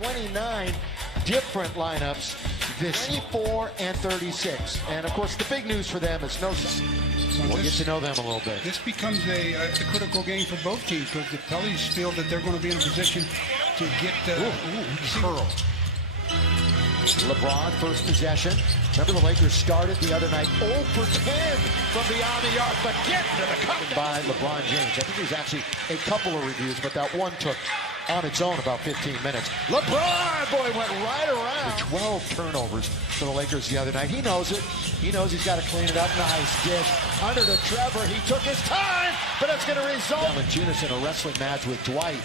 29 different lineups this 24 and 36. And of course, the big news for them is we'll get to know them a little bit. This becomes a critical game for both teams because the Pelicans feel that they're going to be in a position to get curl. LeBron, first possession. Remember the Lakers started the other night 0 for 10 from beyond the arc, but get to the cup by LeBron James. I think there's actually a couple of reviews, but that one took on its own about 15 minutes. LeBron, boy, went right around. 12 turnovers for the Lakers the other night. He knows it. He knows he's got to clean it up. Nice dish under to Trevor. He took his time, but it's going to result. Valanciunas in a wrestling match with Dwight.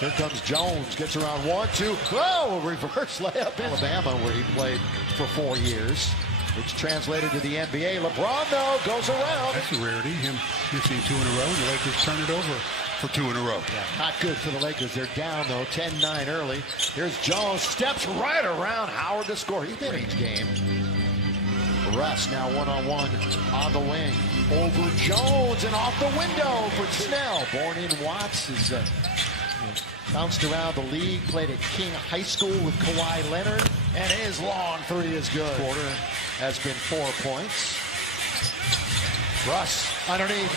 Here comes Jones, gets around 1-2. Whoa, reverse layup in Alabama, where he played for 4 years, which translated to the NBA. LeBron, though, goes around. That's a rarity, him missing 2 in a row, and the Lakers turn it over for 2 in a row. Yeah, not good for the Lakers. They're down, though, 10-9 early. Here's Jones, steps right around Howard to score. He's been each game. Russ now one-on-one on the wing. Over Jones and off the window for Snell. Born in Watts is bounced around the league, played at King High School with Kawhi Leonard, and his long three is good. Quarter has been 4 points. Russ underneath.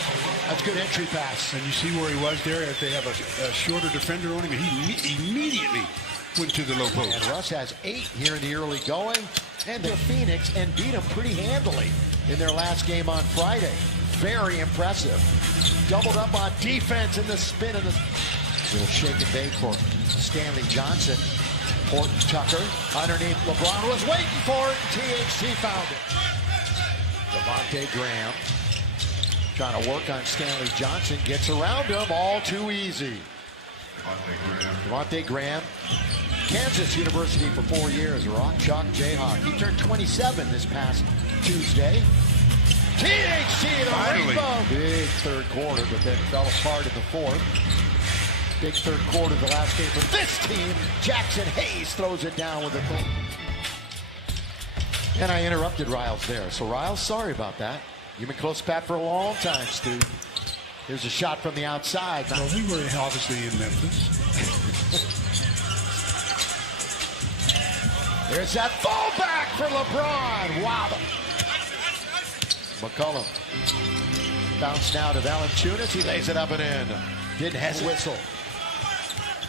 That's good entry pass. And you see where he was there as they have a shorter defender on him, and he immediately went to the low post. And Russ has 8 here in the early going, and they're Phoenix and beat them pretty handily in their last game on Friday. Very impressive. Doubled up on defense in the spin and the little shake and bake for Stanley Johnson. Horton Tucker underneath. LeBron was waiting for it. THT found it. Devontae Graham trying to work on Stanley Johnson. Gets around him all too easy. Devontae Graham, Kansas University for 4 years. Rock Chalk Jayhawk. He turned 27 this past Tuesday. THT the rebound. Big third quarter, but then fell apart in the fourth. Big third quarter the last game for this team. Jackson Hayes throws it down with a thumb. And I interrupted Riles there. So Riles, sorry about that. You've been close, Pat, for a long time, Stu. Here's a shot from the outside. Well, we were obviously in Memphis. There's that fallback for LeBron. Wow. McCollum. Bounce now to Valanciunas. He lays it up and in. Didn't hesitate. Whistle.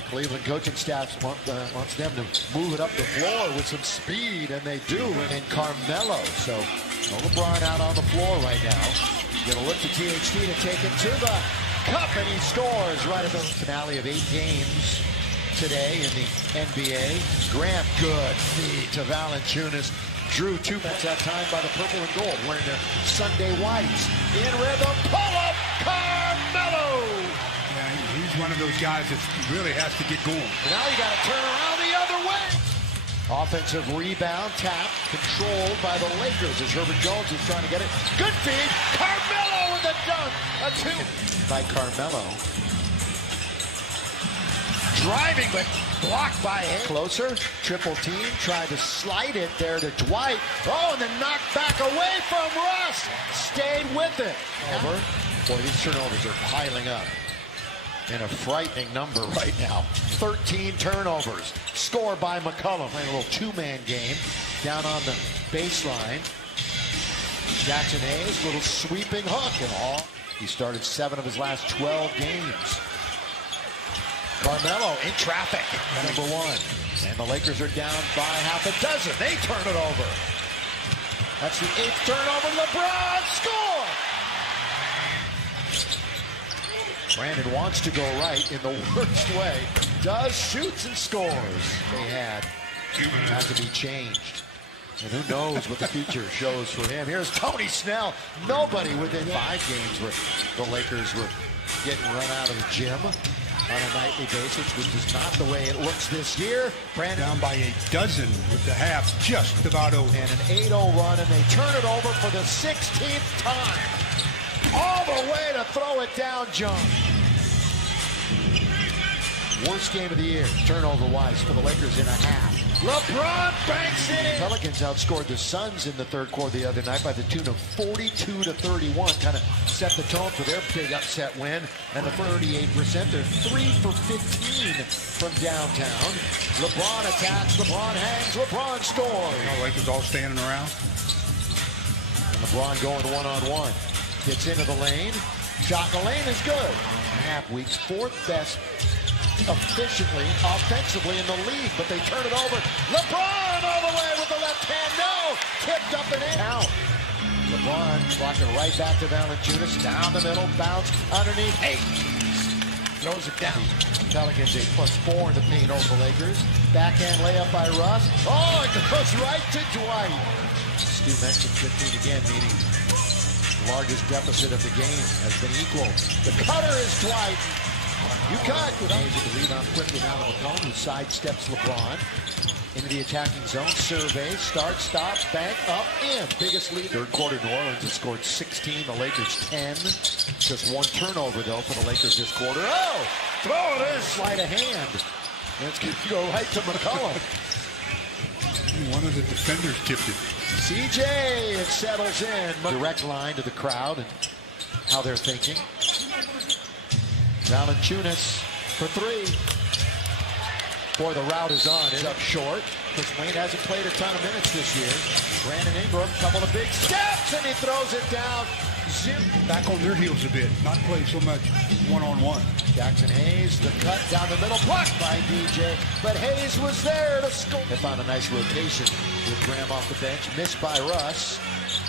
Cleveland coaching staff wants them to move it up the floor with some speed, and they do. And Carmelo. So no LeBron out on the floor right now. Gonna look to THT to take it to the cup, and he scores right at the finale of 8 games today in the NBA. Grant, good feed to Valanciunas. Drew 2 bets that time by the purple and gold, wearing the Sunday whites. In rhythm, pull up, Carmelo! Yeah, he's one of those guys that really has to get going. Now you got to turn around the other way. Offensive rebound, tap, controlled by the Lakers as Herbert Jones is trying to get it. Good feed, Carmelo with the dunk. A 2 by Carmelo. Driving, but blocked by him. Closer, triple team, tried to slide it there to Dwight. Oh, and then knocked back away from Russ. Stayed with it. Over. Boy, these turnovers are piling up in a frightening number right now. 13 turnovers. Scored by McCollum. Playing a little 2-man game down on the baseline. Jackson Hayes, little sweeping hook and all. He started 7 of his last 12 games. Carmelo in traffic, number 1. And the Lakers are down by half a dozen. They turn it over. That's the 8th turnover. LeBron score! Brandon wants to go right in the worst way. Does, shoots, and scores. They had to be changed. And who knows what the future shows for him. Here's Tony Snell. Nobody within 5 games where the Lakers were getting run out of the gym on a nightly basis, which is not the way it looks this year. Brandon down by a dozen with the half just about over. And an 8-0 run, and they turn it over for the 16th time. All the way to throw it down, John. Worst game of the year, turnover-wise, for the Lakers in a half. LeBron banks it in. Pelicans outscored the Suns in the third quarter the other night by the tune of 42-31. Kind of set the tone for their big upset win. And the 38%, they're 3 for 15 from downtown. LeBron attacks, LeBron hangs, LeBron scores. Lakers all standing around. And LeBron going one-on-one. Gets into the lane. Shot in the lane is good. Half weeks, fourth best efficiently, offensively in the league, but they turn it over. LeBron all the way with the left hand. No! Tipped up and in. Out. LeBron blocking right back to Valanciunas. Down the middle, bounce underneath. Hayes throws it down. Pelicans a +4 in the paint over the Lakers. Backhand layup by Russ. Oh, it goes right to Dwight. Stu mentioned 15 again, meaning the largest deficit of the game has been equal. The cutter is Dwight. You cut. Hayes with the rebound quickly down to McCollum, who sidesteps LeBron into the attacking zone. Survey, start, stop, bank, up, in. Biggest lead. Third quarter, New Orleans has scored 16. The Lakers 10. Just one turnover, though, for the Lakers this quarter. Oh! Throw it in. Sleight of hand. It's going to go right to McCollum. One of the defenders tipped it. CJ, it settles in. Direct line to the crowd and how they're thinking. Valanciunas for three. Boy, the route is on. It's up short. Chris Wayne hasn't played a ton of minutes this year. Brandon Ingram, couple of big steps, and he throws it down. Back on their heels a bit. Not play so much one-on-one. Jackson Hayes, the cut down the middle, blocked by DJ. But Hayes was there to score. They found a nice rotation with Graham off the bench. Missed by Russ.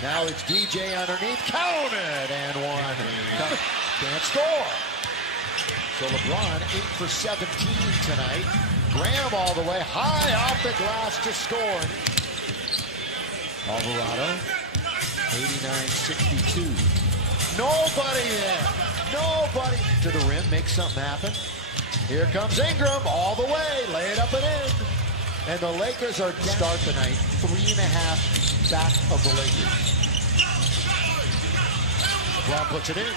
Now it's DJ underneath. Counted and one. Can't score. So LeBron 8 for 17 tonight. Graham all the way high off the glass to score. Alvarado, 89-62. Nobody there. Nobody to the rim. Make something happen. Here comes Ingram all the way. Lay it up and in. And the Lakers are start the night 3.5 back of the Lakers. LeBron puts it in.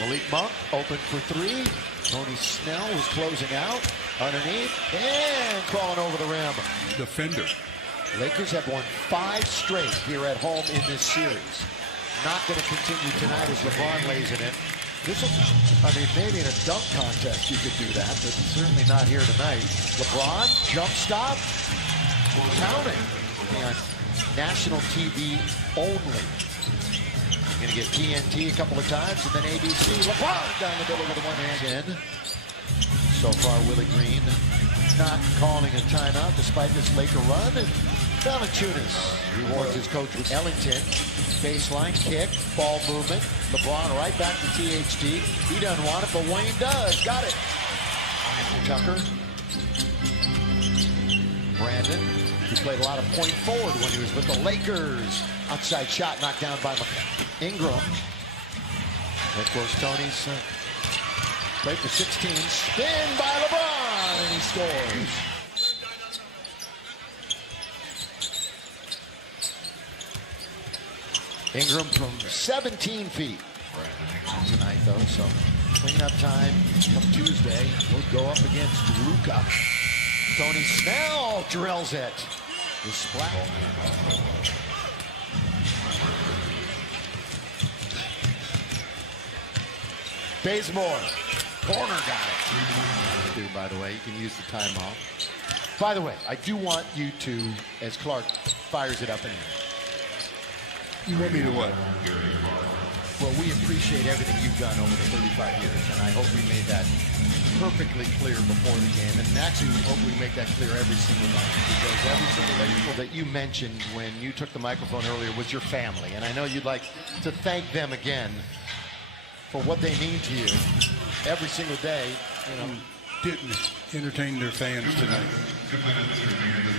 Malik Monk open for three. Tony Snell was closing out. Underneath and crawling over the rim. Defender. Lakers have won 5 straight here at home in this series. Not going to continue tonight as LeBron lays it in. This will, I mean, maybe in a dunk contest you could do that, but certainly not here tonight. LeBron, jump stop, counting. On national TV only. Going to get TNT a couple of times, and then ABC. LeBron down the middle with a one-hand in. So far, Willie Green not calling a timeout despite this Laker run. And Valanciunas rewards his coach with Ellington. Baseline kick, ball movement. LeBron right back to THD. He doesn't want it, but Wayne does. Got it. Tucker. Brandon, who played a lot of point forward when he was with the Lakers. Outside shot knocked down by Ingram. Of course, Tony's played for 16. Spin by LeBron, and he scores. Ingram from 17 feet tonight, though, so cleanup time come Tuesday. We'll go up against Luka. Tony Snell drills it. The splash. Bazemore, corner got it. By the way, you can use the timeout. By the way, I do want you to, as Clark fires it up in here. You want me to what? Well, we appreciate everything you've done over the 35 years, and I hope we made that perfectly clear before the game. And actually, we hope we make that clear every single night, because every single people that you mentioned when you took the microphone earlier was your family. And I know you'd like to thank them again for what they mean to you every single day. You know, didn't entertain their fans tonight.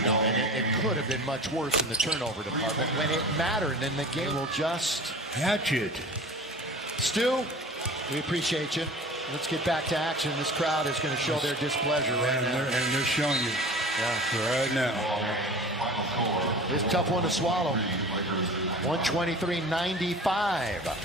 No, and it could have been much worse in the turnover department when it mattered, and the game will just hatchet. Stu, we appreciate you. Let's get back to action. This crowd is going to show their displeasure right now. And they're showing you right now. It's a tough one to swallow. 123-95.